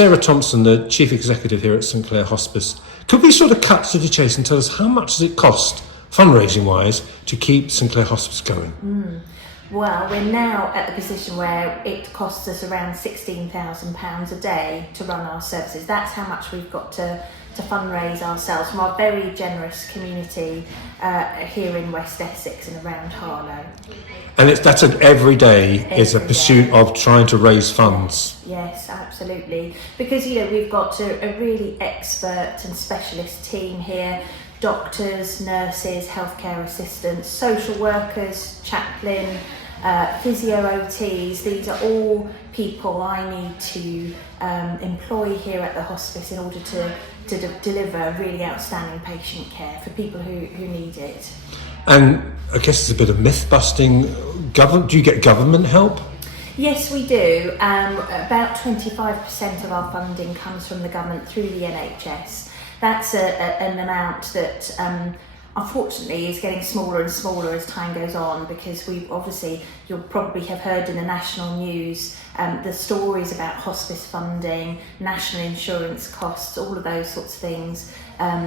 Sarah Thompson, the Chief Executive here at St Clare Hospice. Could we sort of cut to the chase and tell us how much does it cost, fundraising-wise, to keep St Clare Hospice going? Well, we're now at the position where it costs us around £16,000 a day to run our services. That's how much we've got to fundraise ourselves from our very generous community here in West Essex and around Harlow. And that's every day is a pursuit of trying to raise funds. Yes, absolutely. Because, we've got a really expert and specialist team here. Doctors, nurses, healthcare assistants, social workers, chaplain, physio OTs. These are all people I need to employ here at the hospice in order to deliver really outstanding patient care for people who need it. And I guess it's a bit of myth busting. Do you get government help? Yes, we do. About 25% of our funding comes from the government through the NHS. That's an amount that unfortunately is getting smaller and smaller as time goes on, because you'll probably have heard in the national news the stories about hospice funding, national insurance costs, all of those sorts of things,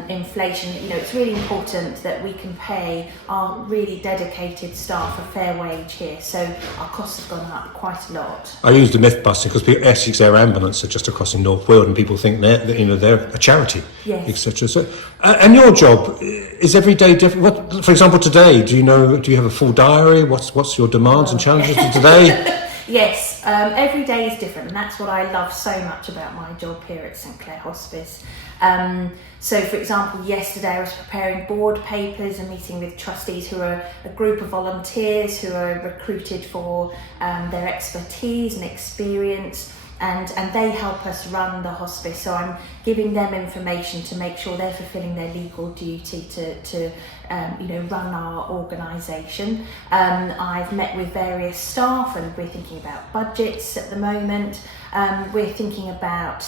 inflation. It's really important that we can pay our really dedicated staff a fair wage here, so our costs have gone up quite a lot. I use the myth busting because Essex Air Ambulance are just across in North Weald and people think they're a charity, yes, etc. So, and your job is every day different. For example, today, do you have a full diary? What's your demands and challenges for today? Yes, every day is different, and that's what I love so much about my job here at St Clare Hospice. So, for example, yesterday I was preparing board papers and meeting with trustees who are a group of volunteers who are recruited for their expertise and experience, and they help us run the hospice. So I'm giving them information to make sure they're fulfilling their legal duty to run our organisation. I've met with various staff, and we're thinking about budgets at the moment. We're thinking about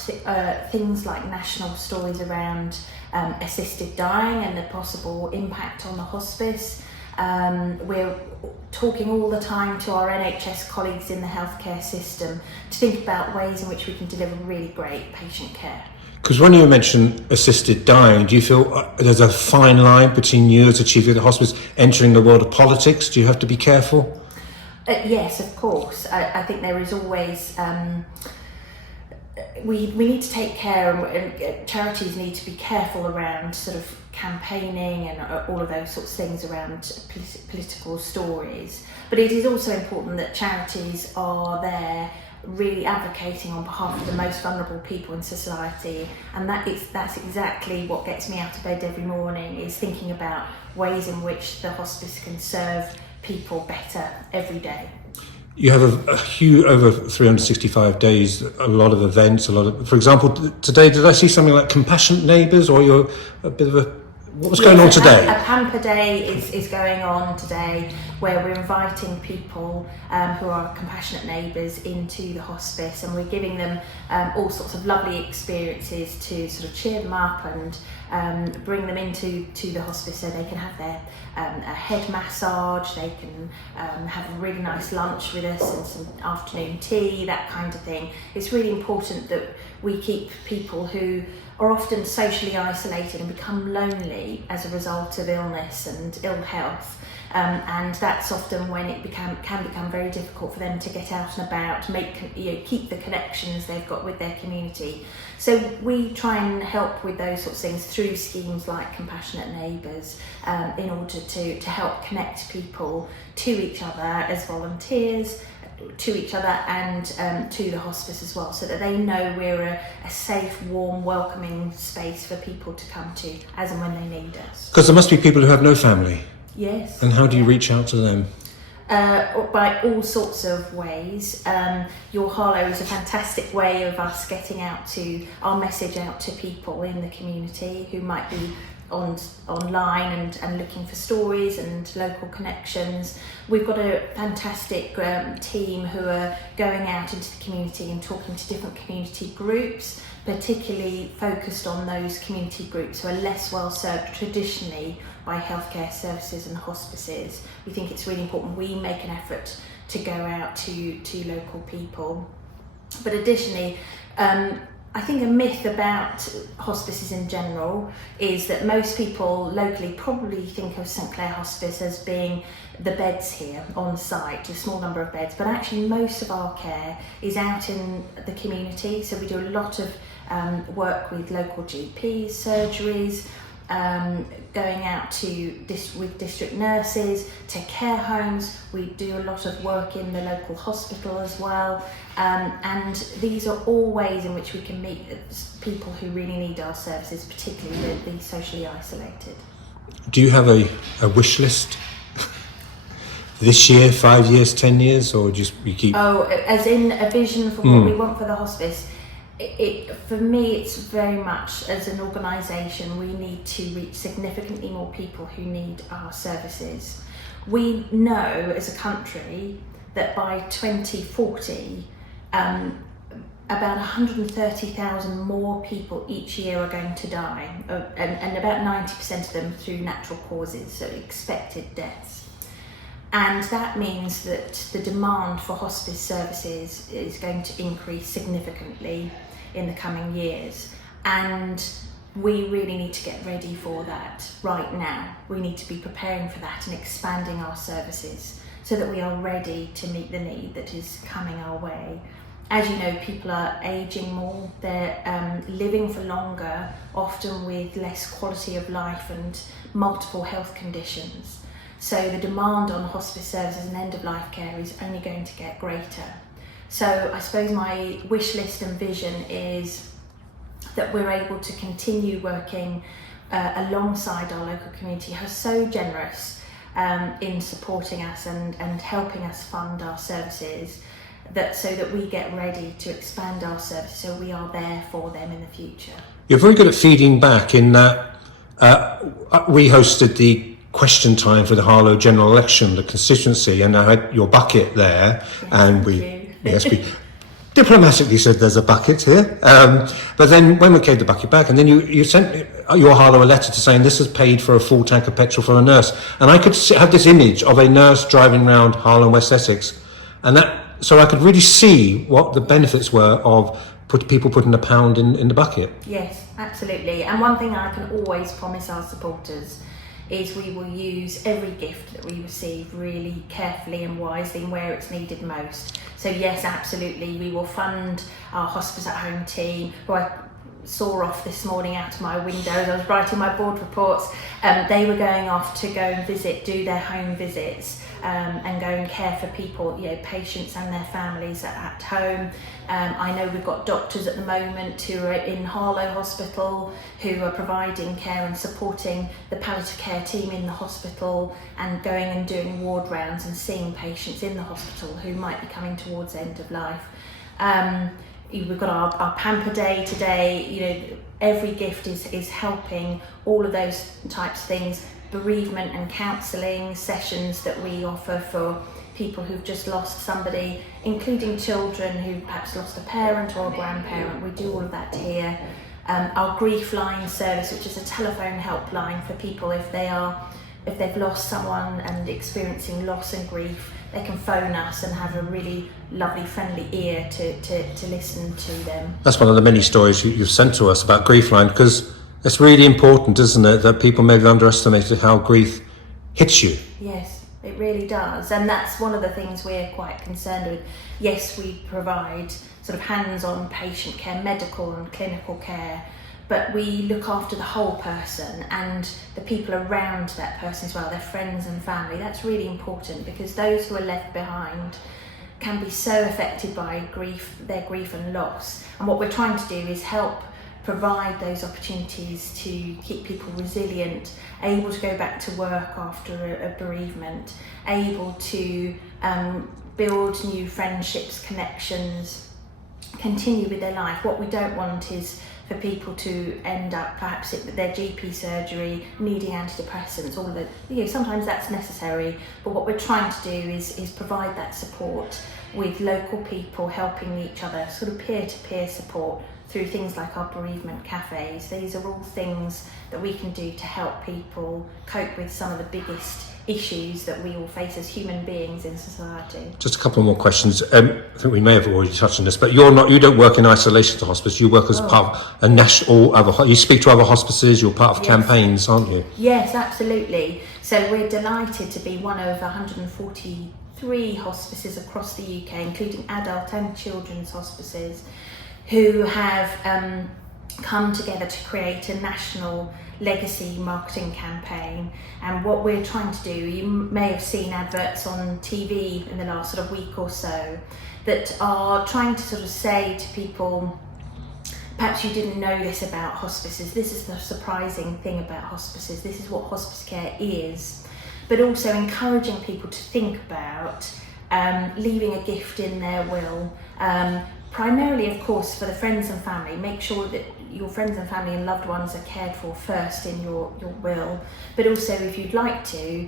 things like national stories around assisted dying and the possible impact on the hospice. We're talking all the time to our NHS colleagues in the healthcare system to think about ways in which we can deliver really great patient care. Because when you mention assisted dying, do you feel there's a fine line between you as a chief of the hospice entering the world of politics? Do you have to be careful? Yes, of course. I think there is always... We need to take care, and charities need to be careful around sort of campaigning and all of those sorts of things around political stories. But it is also important that charities are there really advocating on behalf of the most vulnerable people in society, and that's exactly what gets me out of bed every morning, is thinking about ways in which the hospice can serve people better every day. You have a huge, over 365 days, a lot of events, for example, today, did I see something like Compassionate Neighbours, or you're a bit of what was going on today? A Pamper Day is going on today, where we're inviting people who are compassionate neighbours into the hospice, and we're giving them all sorts of lovely experiences to sort of cheer them up and bring them into the hospice, so they can have their a head massage, they can have a really nice lunch with us and some afternoon tea, that kind of thing. It's really important that we keep people who are often socially isolated and become lonely as a result of illness and ill health. And that's often when it can become very difficult for them to get out and about, keep the connections they've got with their community. So we try and help with those sorts of things through schemes like Compassionate Neighbours, in order to help connect people to each other as volunteers, to each other and to the hospice as well, so that they know we're a safe, warm, welcoming space for people to come to as and when they need us. Because there must be people who have no family. Yes. And how do you reach out to them? By all sorts of ways. Your Harlow is a fantastic way of us getting our message out to people in the community who might be online and looking for stories and local connections. We've got a fantastic team who are going out into the community and talking to different community groups, particularly focused on those community groups who are less well served traditionally by healthcare services and hospices. We think it's really important we make an effort to go out to local people. But additionally, I think a myth about hospices in general is that most people locally probably think of St Clare Hospice as being the beds here on site, a small number of beds, but actually most of our care is out in the community. So we do a lot of work with local GPs, surgeries, going out with district nurses to care homes. We do a lot of work in the local hospital as well, and these are all ways in which we can meet people who really need our services, particularly the socially isolated. Do you have a wish list? This year, 5 years, 10 years, or just you keep? Oh, as in a vision for what we want for the hospice. For me, it's very much, as an organisation, we need to reach significantly more people who need our services. We know as a country that by 2040, about 130,000 more people each year are going to die, and about 90% of them through natural causes, so expected deaths. And that means that the demand for hospice services is going to increase significantly in the coming years. And we really need to get ready for that right now. We need to be preparing for that and expanding our services so that we are ready to meet the need that is coming our way. As you know, people are ageing more, they're living for longer, often with less quality of life and multiple health conditions. So the demand on hospice services and end-of-life care is only going to get greater. So I suppose my wish list and vision is that we're able to continue working alongside our local community, who are so generous in supporting us and helping us fund our services, so that we get ready to expand our services, so we are there for them in the future. You're very good at feeding back in that we hosted the question time for the Harlow general election, the constituency, and I had your bucket there, Yes, and we diplomatically said there's a bucket here, but then when we gave the bucket back, and then you sent your Harlow a letter to saying this has paid for a full tank of petrol for a nurse, and I could have this image of a nurse driving around Harlow and West Essex, and so I could really see what the benefits were of people putting £1 in the bucket. Yes, absolutely. And one thing I can always promise our supporters is we will use every gift that we receive really carefully and wisely and where it's needed most. So yes, absolutely, we will fund our Hospice at Home team, who I saw off this morning out of my window as I was writing my board reports. They were going off to go and do their home visits and go and care for people, patients and their families at home. I know we've got doctors at the moment who are in Harlow Hospital who are providing care and supporting the palliative care team in the hospital and going and doing ward rounds and seeing patients in the hospital who might be coming towards the end of life. We've got our Pamper Day today. Every gift is helping all of those types of things. Bereavement and counselling sessions that we offer for people who've just lost somebody, including children who perhaps lost a parent or a grandparent. We do all of that here. Our Grief Line service, which is a telephone helpline for people if they've lost someone and experiencing loss and grief, they can phone us and have a really lovely, friendly ear to listen to them. That's one of the many stories you've sent to us about Grief Line, because it's really important, isn't it, that people may have underestimated how grief hits you. Yes, it really does. And that's one of the things we're quite concerned with. Yes, we provide sort of hands-on patient care, medical and clinical care, but we look after the whole person and the people around that person as well, their friends and family. That's really important, because those who are left behind can be so affected by their grief and loss. And what we're trying to do is help provide those opportunities to keep people resilient, able to go back to work after a bereavement, able to build new friendships, connections, continue with their life. What we don't want is for people to end up perhaps at their GP surgery needing antidepressants. All of it, sometimes that's necessary, but what we're trying to do is provide that support with local people helping each other, sort of peer-to-peer support through things like our bereavement cafes. These are all things that we can do to help people cope with some of the biggest issues that we all face as human beings in society. Just a couple more questions. I think we may have already touched on this, but you don't work in isolation to hospice. You work as part of a national you speak to other hospices. You're part of campaigns, aren't you? Yes, absolutely. So we're delighted to be one of 143 hospices across the UK, including adult and children's hospices, who have come together to create a national legacy marketing campaign. And what we're trying to do, you may have seen adverts on TV in the last sort of week or so that are trying to sort of say to people, perhaps you didn't know this about hospices, this is the surprising thing about hospices, this is what hospice care is, but also encouraging people to think about leaving a gift in their will. Primarily, of course, for the friends and family. Make sure that your friends and family and loved ones are cared for first in your will, but also if you'd like to,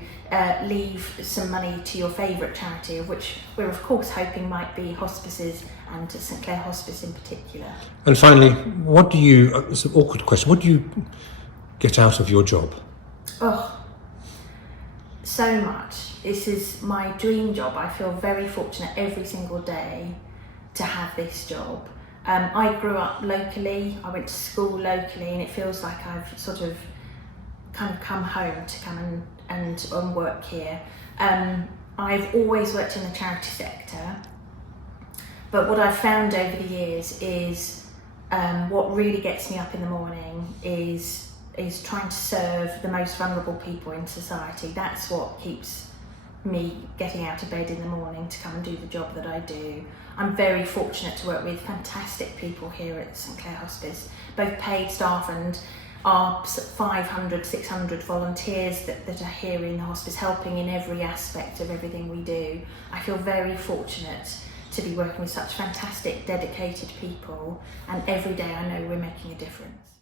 leave some money to your favourite charity, of which we're of course hoping might be hospices, and to St Clare Hospice in particular. And finally, it's an awkward question, what do you get out of your job? Oh, so much. This is my dream job. I feel very fortunate every single day to have this job. I grew up locally, I went to school locally, and it feels like I've sort of kind of come home to come and work here. I've always worked in the charity sector, but what I've found over the years is what really gets me up in the morning is trying to serve the most vulnerable people in society. That's what keeps me getting out of bed in the morning to come and do the job that I do. I'm very fortunate to work with fantastic people here at St Clare Hospice, both paid staff and our 500, 600 volunteers that are here in the hospice, helping in every aspect of everything we do. I feel very fortunate to be working with such fantastic, dedicated people, and every day I know we're making a difference.